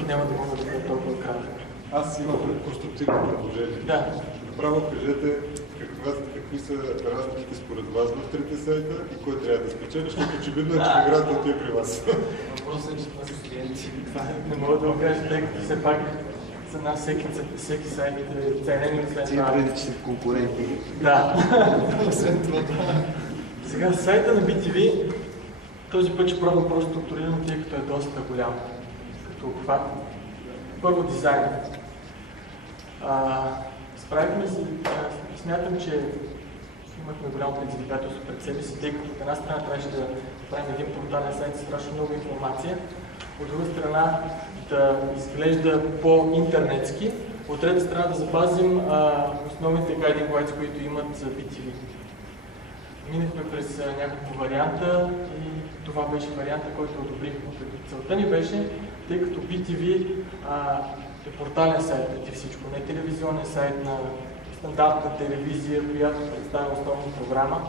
ефир няма да мога да бъде толкова кратък. Аз имам конструктивно предложение. Да. Направо кажете какви са разликите според вас в трите сайта и кой трябва да спечели, защото очевидно е, че играта отива при вас. Въпросът е, че това са клиенти. Това не мога да го кажа, тъй като все пак за нас всеки сайт е ценен и освен това. Преди, че са конкуренти. Да. Освен това, Сега сайта на BTV, този път ще пробвам просто структурирано, тъй като е доста голям като обхват. Първо дизайн. Справихме се, смятам, че имахме голямо предизвикателство пред себе си, тъй като от една страна трябваше да правим един портален сайт с страшно много информация, от друга страна да изглежда по-интернетски, от трета страна да запазим основните guiding lights, които имат за BTV. Минахме през няколко варианта и това беше варианта, който одобрихме. Целта ни беше, тъй като BTV е портален сайт преди всичко, не телевизионен сайт на стандартна телевизия, която представя основна програма.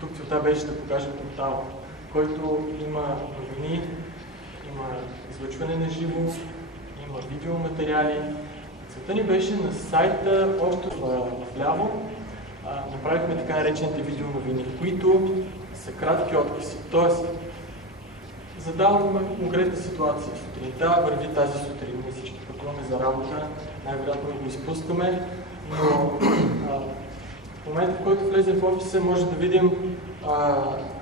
Тук целта беше да покажем портал, който има новини, има излъчване на живо, има видеоматериали. Целта ни беше на сайта, още вляво, направихме така наречените видеоновини, които са кратки откъси. Тоест, задаваме конкретна ситуация. Сутринта върви тази сутрин. Ние всички пътуваме за работа, най-вероятно го изпускаме, но в момента, в който влезем в офиса, може да видим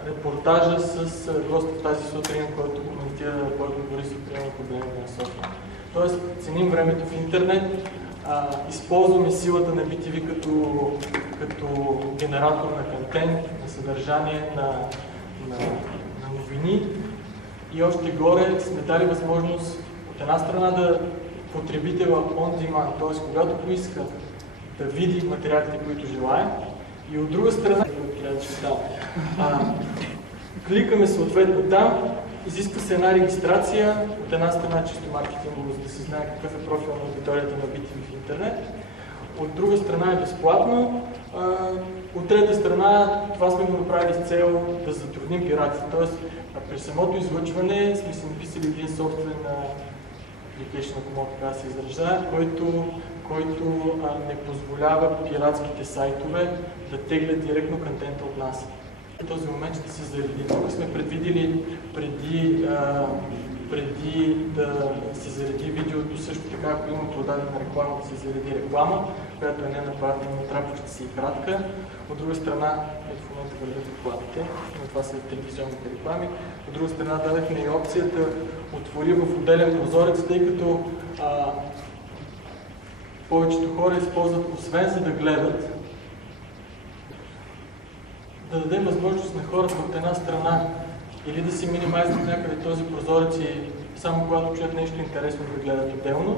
репортажа с гост в тази сутрин, който коментира Бойко Борисов приема проблеми на София. Тоест, ценим времето в интернет, използваме силата на BTV като генератор на контент, на съдържание, на новини и още горе сме дали възможност от една страна да потребителя on demand, т.е. когато поиска да види материалите, които желая, и от друга страна, които трябва да читам, кликаме съответно там, изисква се една регистрация, от една страна чисто маркетингово, за да се знае какъв е профил на аудиторията на BTV в интернет, от друга страна е безплатно, от трета страна това сме го направили с цел да затрудним пиратите, т.е. при самото излъчване сме си написали един софтуер на application, ако мога така да се изража, който не позволява пиратските сайтове да теглят директно контента от нас. В този момент ще се зареди. Тук сме предвидели преди да се зареди видеото, също така, ако има продадена реклама, да се зареди реклама, която е не натрапваща си и кратка. От друга страна, ето в момента вървят рекламите, но това са телевизионните реклами. От друга страна дадахме и опцията да отвори в отделен прозорец, тъй като повечето хора използват, освен за да гледат, да дадем възможност на хората от една страна или да си минимайзнат някъде този прозорец и само когато чуят нещо интересно да гледат отделно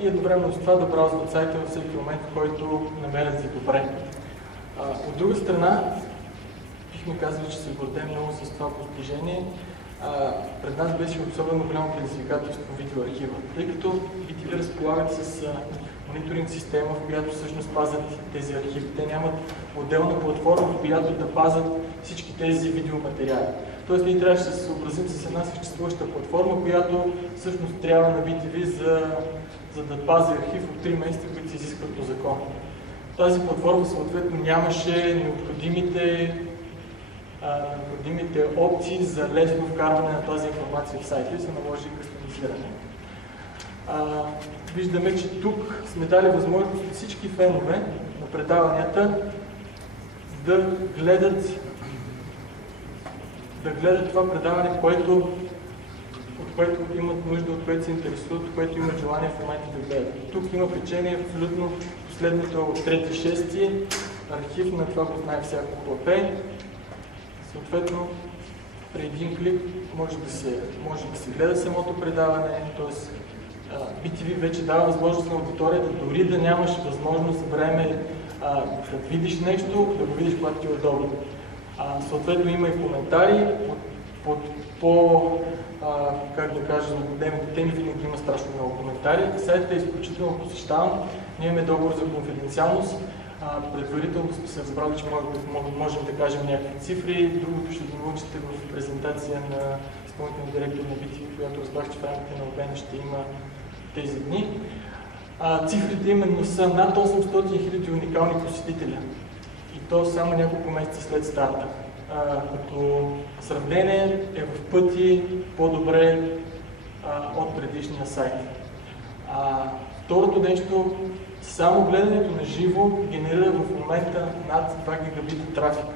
и едновременно с това да браузват сайта във всеки момент, в който намерят за добре. От друга страна, бихме казали, че се гордеем много с това постижение. Пред нас беше особено голямо предизвикателство видеоархива, тъй като BTV разполагат с мониторинг система, в която всъщност пазят тези архиви. Те нямат отделна платформа, в която да пазят всички тези видеоматериали. Тоест ние трябваше да се съобразим с една съществуваща платформа, която всъщност трябва на BTV за да пази архив от 3 месеца, които се изискват по закон. Тази платформа съответно нямаше необходимите опции за лесно вкарване на тази информация в сайта и се наложи кастомизиране. Виждаме, че тук сме дали възможност на всички фенове на предаванията да гледат това предаване, от което имат нужда, от което се интересуват, от което имат желание в момента да гледат. Тук има печение абсолютно последното от 3-6 архив на това, го знае всяко клапе. Съответно, при един клик може да се гледа самото предаване, т.е. BTV вече дава възможност на аудиторията, дори да нямаш възможност време да видиш нещо, да го видиш когато ти е удобно. Съответно има и коментари как да кажа, за големите теми винаги има страшно много коментари. Сайтът е изключително посещаван. Ние имаме договор за конфиденциалност. Предварително сме се разбрали, че можем да кажем някакви цифри. Другото ще го научите в презентация на изпълнителния директор на BTV, която разбрах, че в рамките на обмена ще има тези дни. Цифрите именно са над 800 000 уникални посетителя. И то само няколко месеца след старта. Като сравнение е в пъти по-добре от предишния сайт. Второто нещо, само гледането на живо генерира в момента над 2 гигабита трафик.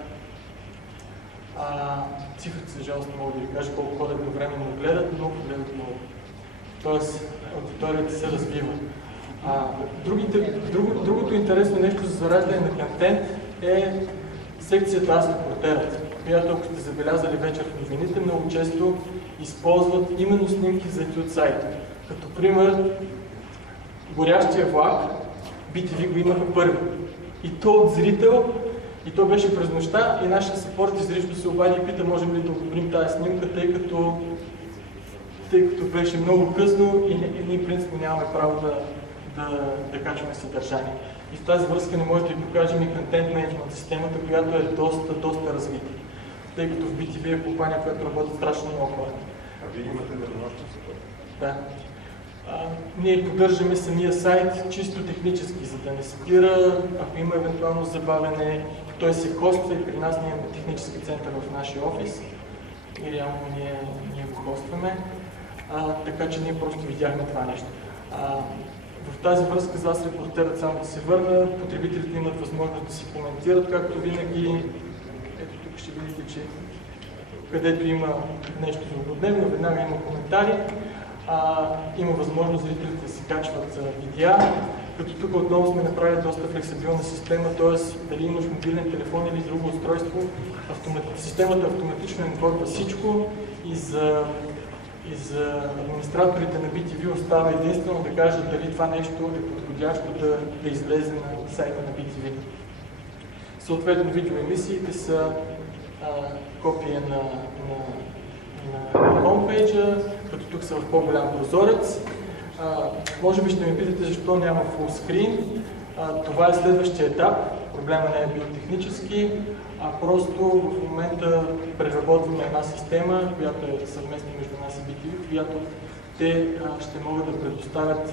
Цифрите, за жалост, не мога да ви кажа колко хора едновременно гледат, но гледат много. Тоест, аудиторията се развива. Другото интересно нещо за зараждане на контент е секцията Аз репортерът, която, ако сте забелязали вечер в новините, много често използват именно снимки взети от сайта. Като пример, горящия влак, BTV го имаха първи. И то от зрител, и то беше през нощта, и нашия съпорт изрично се обади и пита, можем ли да одобрим тази снимка, тъй като беше много късно и ние принципно нямаме право да качваме съдържание. И в тази връзка не може да ви покажем и контент менеджмент системата, която е доста развита. Тъй като в BTV е компания, която работи страшно много хора. Вие имате денонощен съпорт? Да. Ние поддържаме самия сайт чисто технически, за да не спира, ако има евентуално забавяне, той се хоства и при нас ние имаме технически център в нашия офис и реално ние го хостваме, така че ние просто видяхме това нещо. В тази връзка за Аз репортерът, само да се върна, потребителите имат възможност да си коментират, както винаги. Ето тук ще видите, че където има нещо злободневно, веднага има коментари. Има възможност зрителите да си качват видеа, като тук отново сме направили доста флексибилна система, т.е. дали имаш мобилен телефон или друго устройство, системата автоматично информира всичко и за администраторите на BTV остава единствено да кажат дали това нещо е подходящо да излезе на сайта на BTV. Съответно, видеоемисиите са копия на хомпейджа, като тук са в по-голям прозорец. Може би ще ме питате защо няма фулскрин. Това е следващия етап. Проблема не е бил технически, просто в момента преработваме една система, която е съвместна между нас и BTV, която те ще могат да предоставят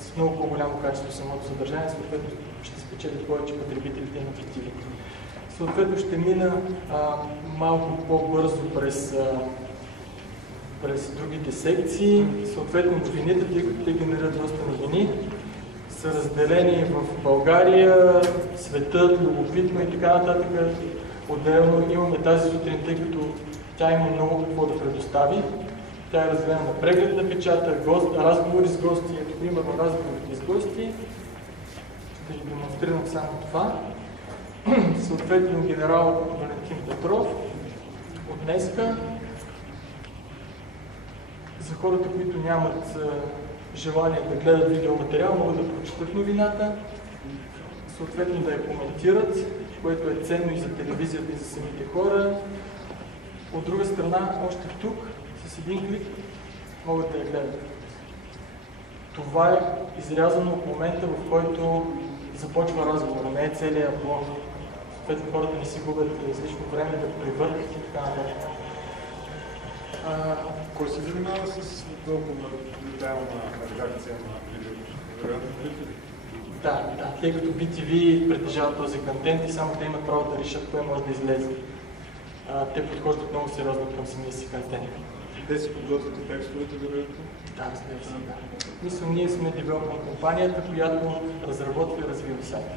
с много по-голямо качество самото съдържание, съответно ще спечелят повече потребителите на BTV. Съответно ще мина малко по-бързо през другите секции. Съответно новините, тъй като те генерират доста новини, са разделени в България, светът, любопитно и така нататък. Отделно имаме тази сутрин, тъй като тя има много какво да предостави. Тя е разделена на преглед на печата, разговори с гости, ето примерно разговорите с гости. Ще ви демонстрирам само това. Съответно генерал Валентин Петров от днеска. За хората, които нямат желание да гледат видеоматериал, могат да прочитат новината, съответно да я коментират, което е ценно и за телевизията, и за самите хора. От друга страна, още тук, с един клик, могат да я гледат. Това е изрязано от момента, в който започва разговора, не е целият блок. Съответно хората не си губят излишно време да привърнат и така нататък. Кой се занимава с дълго детайлна редакция на видео? Да, тъй като BTV притежават този контент и само те имат право да решат кое може да излезе. Те подхождат много сериозно към самия си контент. Те си подготвят и текстовете, вероятно? Да, разбира се, да. Мисля, ние сме девелопмент компанията, която разработва и развива сайта.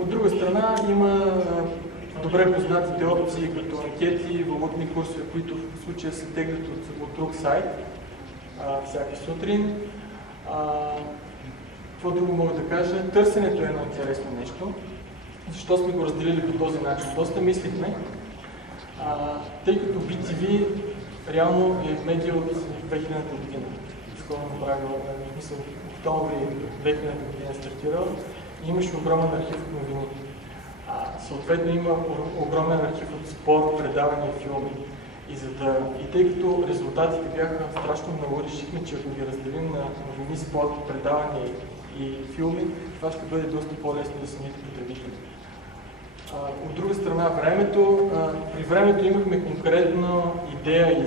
От друга страна има добре познатите опции, като анкети, валутни курсове, които в случая се теглят от друг сайт всяка сутрин. Какво друго мога да кажа? Търсенето е едно интересно нещо. Защо сме го разделили по този начин? Доста мислихме, тъй като BTV реално е медиа от 2000-та година. Скоро направила, мисля, октомври 2000-та година стартирал и имаше огромен архив от новини. Съответно има огромен архив от спорт, предавания и филми. И тъй като резултатите бяха страшно много, решихме, че ако ги разделим на новини, спорт, предавания и филми, това ще бъде доста по-лесно за самите потребители. От друга страна, времето. При времето имахме конкретна идея